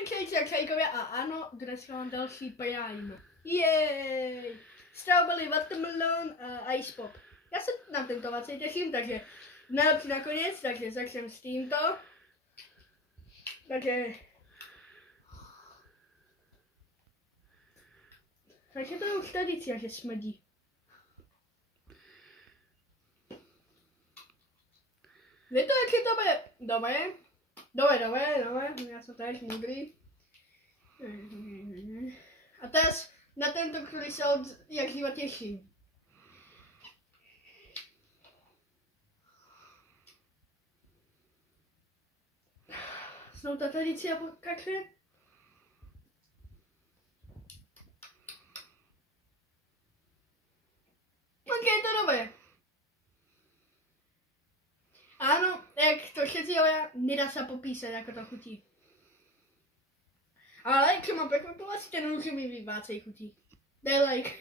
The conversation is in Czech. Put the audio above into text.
den čejci a čajkově a ano, dneska mám další Prime. Jej! Strawberry, watermelon a ice pop. Já se na tento vaci těším, takže nejlepší nakonec, takže začneme s tímto. Takže to je už tradice, že smrdí. Vy to, jak je to bude? Dobré, já jsem tady můdrý. A teraz na tento, který se od jak živa těším. Znovu ta tradice pokračuje. Ok, je to dobré. Áno, jak to všetci hovoria, nedá sa popísať, ako to chutí. Ale čo ma prekvapilo, asi ten už mi víc chutí. Daj like.